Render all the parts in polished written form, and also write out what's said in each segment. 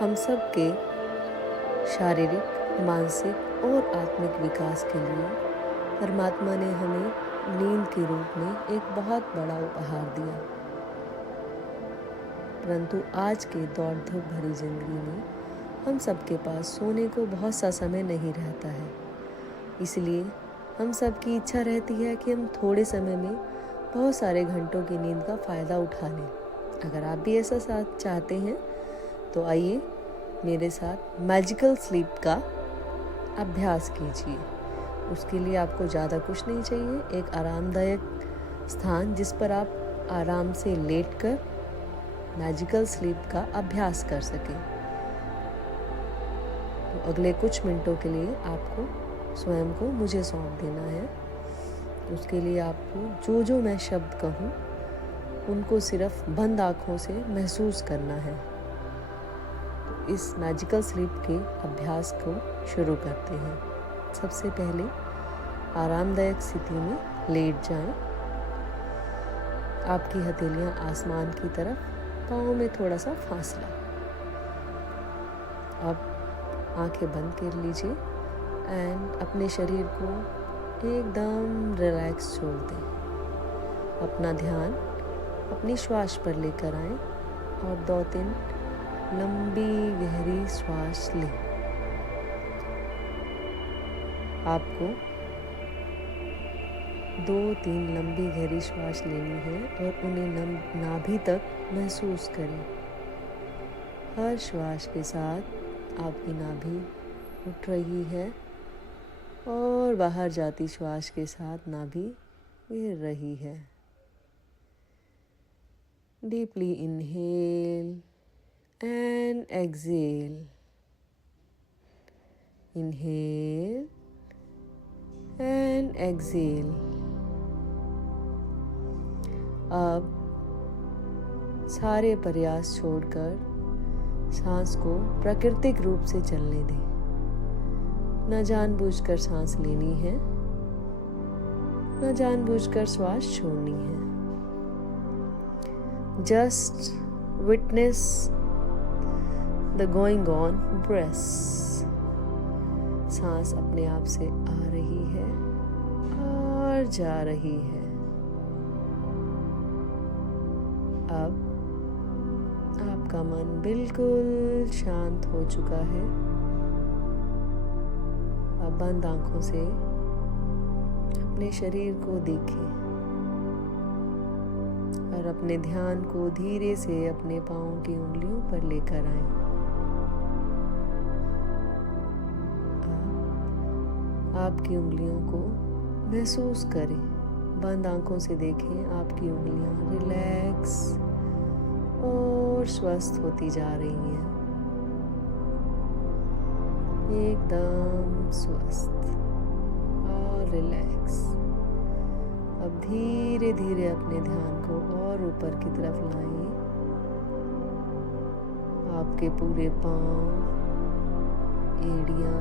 हम सब के शारीरिक, मानसिक और आत्मिक विकास के लिए परमात्मा ने हमें नींद के रूप में एक बहुत बड़ा उपहार दिया। परंतु आज के दौड़-धूप भरी जिंदगी में हम सबके पास सोने को बहुत सा समय नहीं रहता है। इसलिए हम सब की इच्छा रहती है कि हम थोड़े समय में बहुत सारे घंटों की नींद का फ़ायदा उठा लें। अगर आप भी ऐसा साथ चाहते हैं तो आइए मेरे साथ मैजिकल स्लीप का अभ्यास कीजिए। उसके लिए आपको ज़्यादा कुछ नहीं चाहिए, एक आरामदायक स्थान जिस पर आप आराम से लेटकर मैजिकल स्लीप का अभ्यास कर सकें। तो अगले कुछ मिनटों के लिए आपको स्वयं को मुझे सौंप देना है। उसके लिए आपको जो मैं शब्द कहूँ उनको सिर्फ बंद आँखों से महसूस करना है। तो इस मैजिकल स्लीप के अभ्यास को शुरू करते हैं। सबसे पहले आरामदायक स्थिति में लेट जाएं। आपकी हथेलियां आसमान की तरफ, पाँव में थोड़ा सा फासला। अब आंखें बंद कर लीजिए एंड अपने शरीर को एकदम रिलैक्स छोड़ दें। अपना ध्यान अपनी श्वास पर लेकर आएं और 2-3 लंबी गहरी श्वास लें। आपको 2-3 लंबी गहरी श्वास लेनी है और उन्हें नाभि तक महसूस करें। हर श्वास के साथ आपकी नाभि उठ रही है और बाहर जाती श्वास के साथ नाभि गिर रही है। Deeply inhale and exhale. Inhale and exhale. अब सारे प्रयास छोड़कर सांस को प्राकृतिक रूप से चलने दें। न जानबूझकर सांस लेनी है, न जानबूझकर श्वास छोड़नी है। Just witness the going on breaths. सांस अपने आप से आ रही है और जा रही है। अब आपका मन बिल्कुल शांत हो चुका है। अब बंद आंखों से अपने शरीर को देखें और अपने ध्यान को धीरे से अपने पाँव की उंगलियों पर लेकर आएं। आपकी उंगलियों को महसूस करें। बंद आंखों से देखें, आपकी उंगलियां रिलैक्स और स्वस्थ होती जा रही हैं, एकदम स्वस्थ और रिलैक्स। अब धीरे धीरे अपने ध्यान को और ऊपर की तरफ लाएं। आपके पूरे पांव, एड़ियां,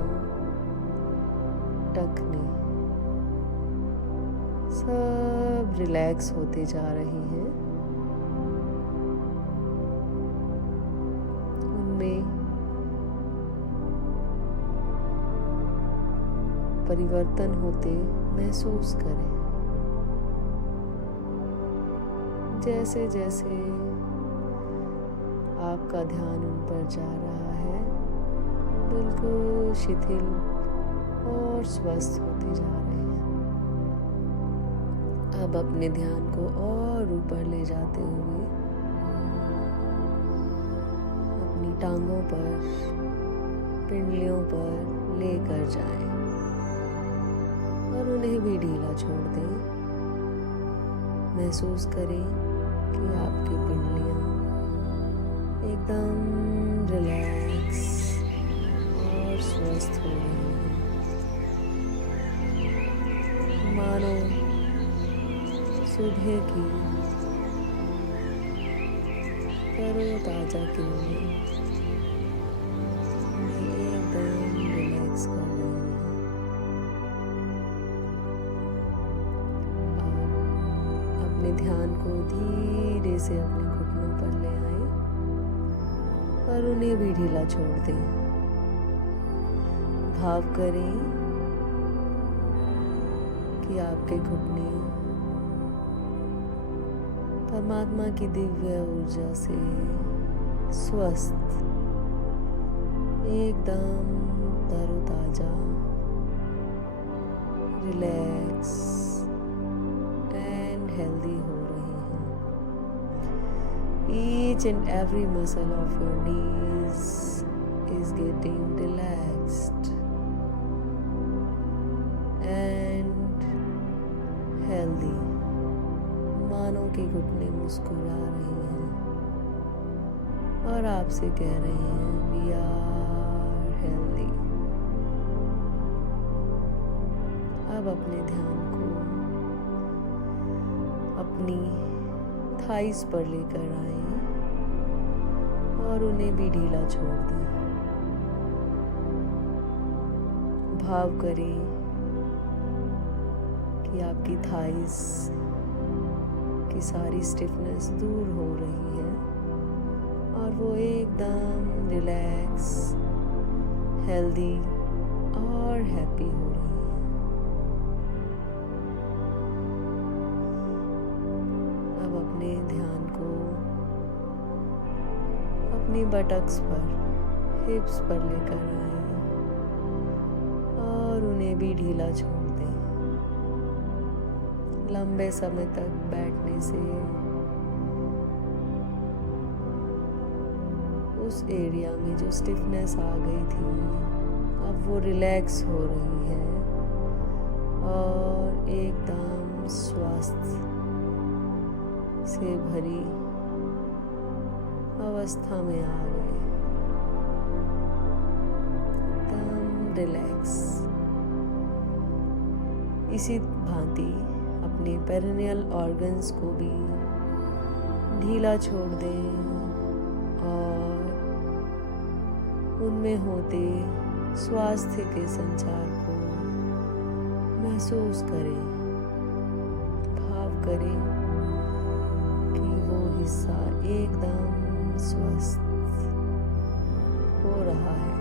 टखने सब रिलैक्स होते जा रही हैं। उनमें परिवर्तन होते महसूस करें। जैसे जैसे आपका ध्यान उन पर जा रहा है, बिल्कुल शिथिल और स्वस्थ होते जा रहे हैं। अब अपने ध्यान को और ऊपर ले जाते हुए अपनी टांगों पर, पिंडलियों पर लेकर जाएं और उन्हें भी ढीला छोड़ दें। महसूस करें कि आपकी पिंडलियां एकदम रिलैक्स और स्वस्थ हो रही हैं। मानो सुबह की तरोताजा किरणें उन्हें एकदम रिलैक्स कर रही हैं। अपने ध्यान को धीरे से अपने घुटनों पर ले आए और उन्हें भी ढीला छोड़ दें। भाव करें कि आपके घुटने परमात्मा की दिव्य ऊर्जा से स्वस्थ, एकदम तरोताजा, रिलैक्स एंड हेल्दी हो रहे हैं। Each and every muscle of your knees is getting relaxed and healthy. मानो कि घुटने मुस्कुरा रहे हैं और आपसे कह रहे हैं we are healthy. अब अपने ध्यान को अपनी थाइस पर लेकर आएं और उन्हें भी ढीला छोड़ दें। भाव करें कि आपकी थाइस की सारी स्टिफनेस दूर हो रही है और वो एकदम रिलैक्स, हेल्दी और हैप्पी हो रही है। अब अपने ध्यान को अपनी बटक्स पर, हिप्स पर लेकर आएं और उन्हें भी ढीला छोड़ दें। लंबे समय तक बैठने से उस एरिया में जो स्टिफनेस आ गई थी अब वो रिलैक्स हो रही है और एकदम स्वस्थ से भरी अवस्था में आ गए, एकदम रिलैक्स। इसी भांति अपने पेरिनियल ऑर्गन्स को भी ढीला छोड़ दें और उनमें होते स्वास्थ्य के संचार को महसूस करें। भाव करें कि वो हिस्सा एकदम स्वस्थ हो रहा है।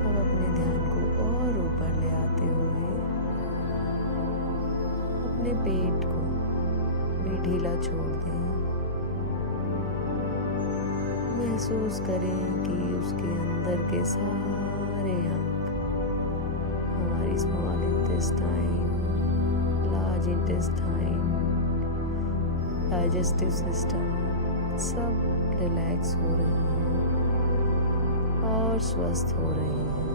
अब अपने ध्यान को और ऊपर ले आते हुए अपने पेट को भी ढीला छोड़ दें। महसूस करें कि उसके अंदर के सारे अंग, हमारी small intestine, large intestine, digestive system सब रिलैक्स हो रहे हैं और स्वस्थ हो रहे हैं।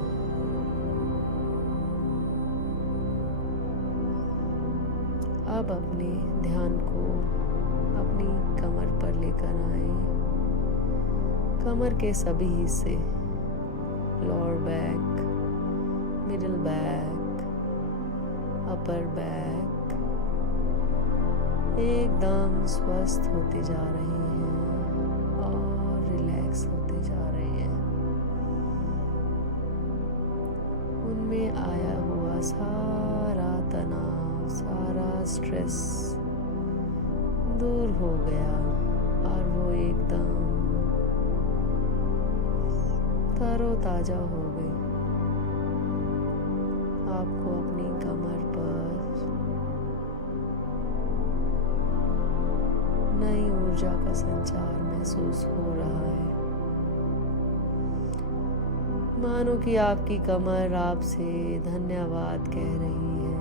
अब अपने ध्यान को अपनी कमर पर लेकर आएं। कमर के सभी हिस्से, lower back, middle back, upper back एकदम स्वस्थ होते जा रहे हैं और रिलैक्स होते जा रहे हैं। उनमें आया हुआ सारा तनाव, सारा स्ट्रेस दूर हो गया और वो एकदम तरोताजा हो गई। आपको अपनी कमर पर नई ऊर्जा का संचार महसूस हो रहा है। मानो कि आपकी कमर आपसे धन्यवाद कह रही है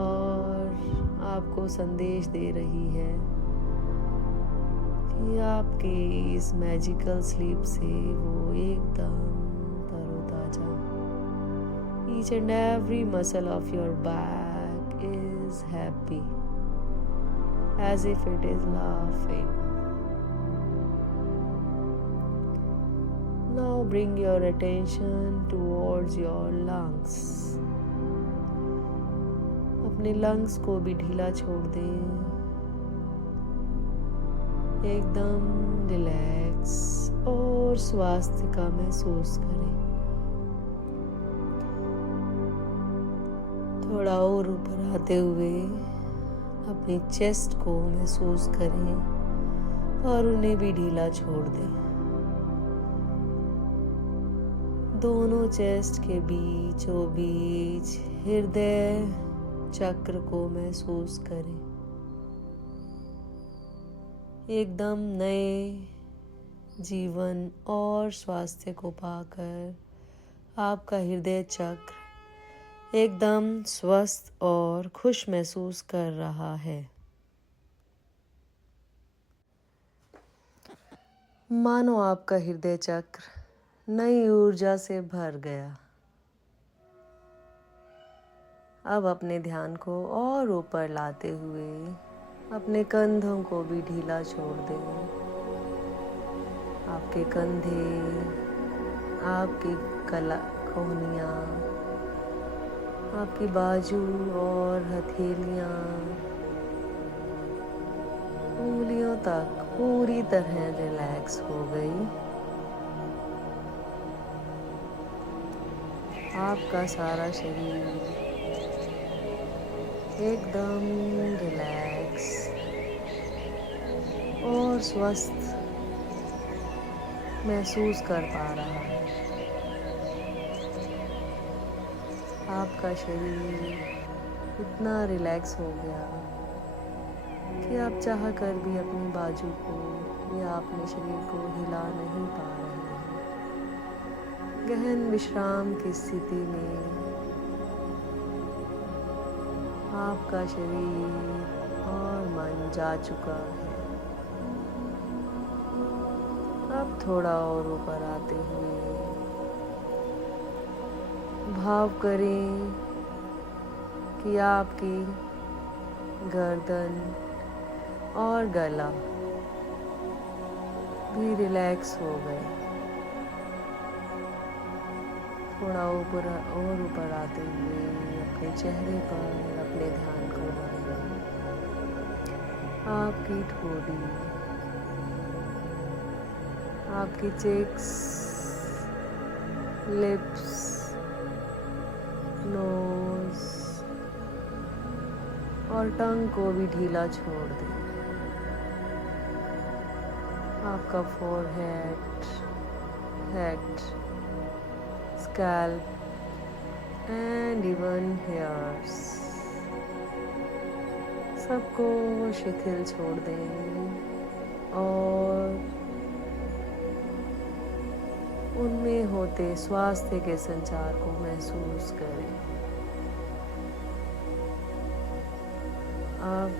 और आपको संदेश दे रही है कि आपके इस मैजिकल स्लीप से वो एकदम तरोताजा। Each and every muscle of your back is happy, as if it is laughing. Now bring your attention towards your lungs. अपने लंग्स को भी ढीला छोड़ दें। एकदम रिलैक्स और स्वास्थ्य का महसूस करें। थोड़ा और ऊपर आते हुए अपनी चेस्ट को महसूस करें और उन्हें भी ढीला छोड़ दें। दोनों चेस्ट के बीचों बीच हृदय चक्र को महसूस करें। एकदम नए जीवन और स्वास्थ्य को पाकर आपका हृदय चक्र एकदम स्वस्थ और खुश महसूस कर रहा है। मानो आपका हृदय चक्र नई ऊर्जा से भर गया। अब अपने ध्यान को और ऊपर लाते हुए अपने कंधों को भी ढीला छोड़ दें। आपके कंधे, आपकी कोहनियाँ, आपकी बाजू और हथेलियाँ उंगलियों तक पूरी तरह रिलैक्स हो गई। आपका सारा शरीर एकदम रिलैक्स और स्वस्थ महसूस कर पा रहा है। आपका शरीर इतना रिलैक्स हो गया कि आप चाह कर भी अपनी बाजू को या अपने शरीर को हिला नहीं पा रहे हैं। गहन विश्राम की स्थिति में आपका शरीर और मन जा चुका है। अब थोड़ा और ऊपर आते हुए भाव करें कि आपकी गर्दन और गला भी रिलैक्स हो गए। थोड़ा ऊपर और ऊपर आते हुए अपने चेहरे पर अपने ध्यान को लगाएं। आपकी ठोड़ी, आपकी चेक्स, लिप्स, नोज और टंग को भी ढीला छोड़ दें। आपका forehead, head, scalp and even hairs सबको शिथिल छोड़ दें और उनमें होते स्वास्थ्य के संचार को महसूस करें। अब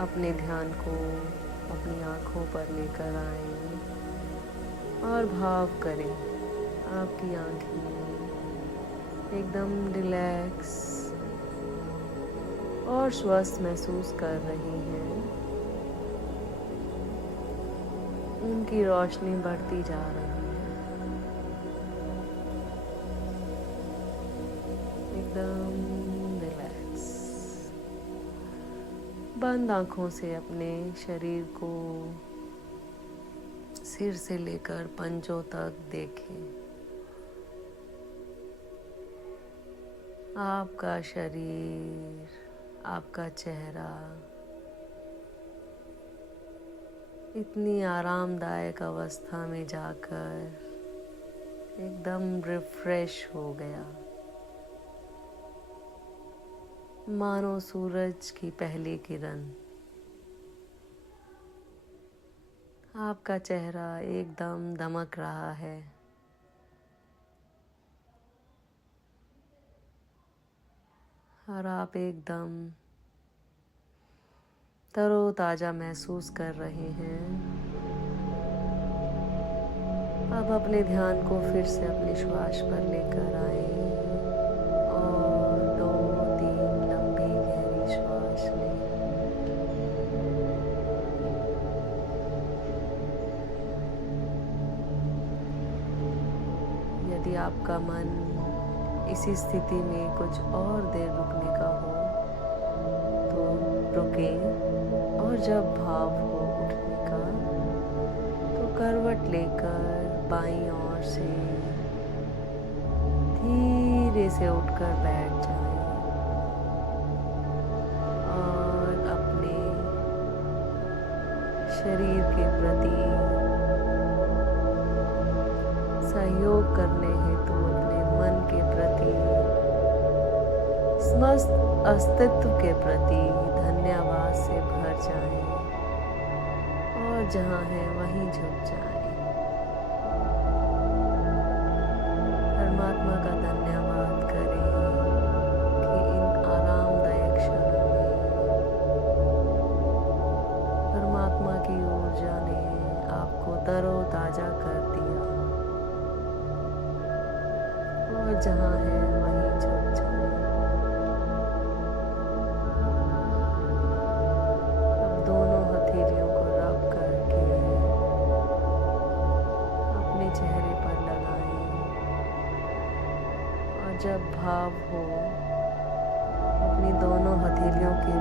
अपने ध्यान को अपनी आँखों पर लेकर आएं और भाव करें आपकी आँखें एकदम रिलैक्स और स्वस्थ महसूस कर रही हैं। उनकी रोशनी बढ़ती जा रही है। एकदम रिलैक्स। बंद आँखों से अपने शरीर को सिर से लेकर पंजों तक देखें। आपका शरीर, आपका चेहरा इतनी आरामदायक अवस्था में जाकर एकदम रिफ्रेश हो गया। मानो सूरज की पहली किरण। आपका चेहरा एकदम दमक रहा है। और आप एकदम तरोताजा महसूस कर रहे हैं। अब अपने ध्यान को फिर से अपने श्वास पर लेकर आए और 2-3 लंबी गहरी श्वास लें। यदि आपका मन इसी स्थिति में कुछ और देर रुकने का हो तो रुकें और जब भाव हो उठने का तो करवट लेकर बाईं ओर से धीरे से उठकर बैठ जाएं और अपने शरीर के प्रति सहयोग करने हेतु अपने मन के प्रति समस्त अस्तित्व के प्रति धन्यवाद से भर जाएं और जहाँ है वहीं झुक जाएं। परमात्मा का धन्यवाद करें कि इन आरामदायक क्षणों में परमात्मा की ऊर्जा ने आपको तरोताजा कर दिया और जहाँ है वहीं झुक जाएं। अब दोनों हथेलियों को रब करके अपने चेहरे पर लगाएं और जब भाव हो अपनी दोनों हथेलियों के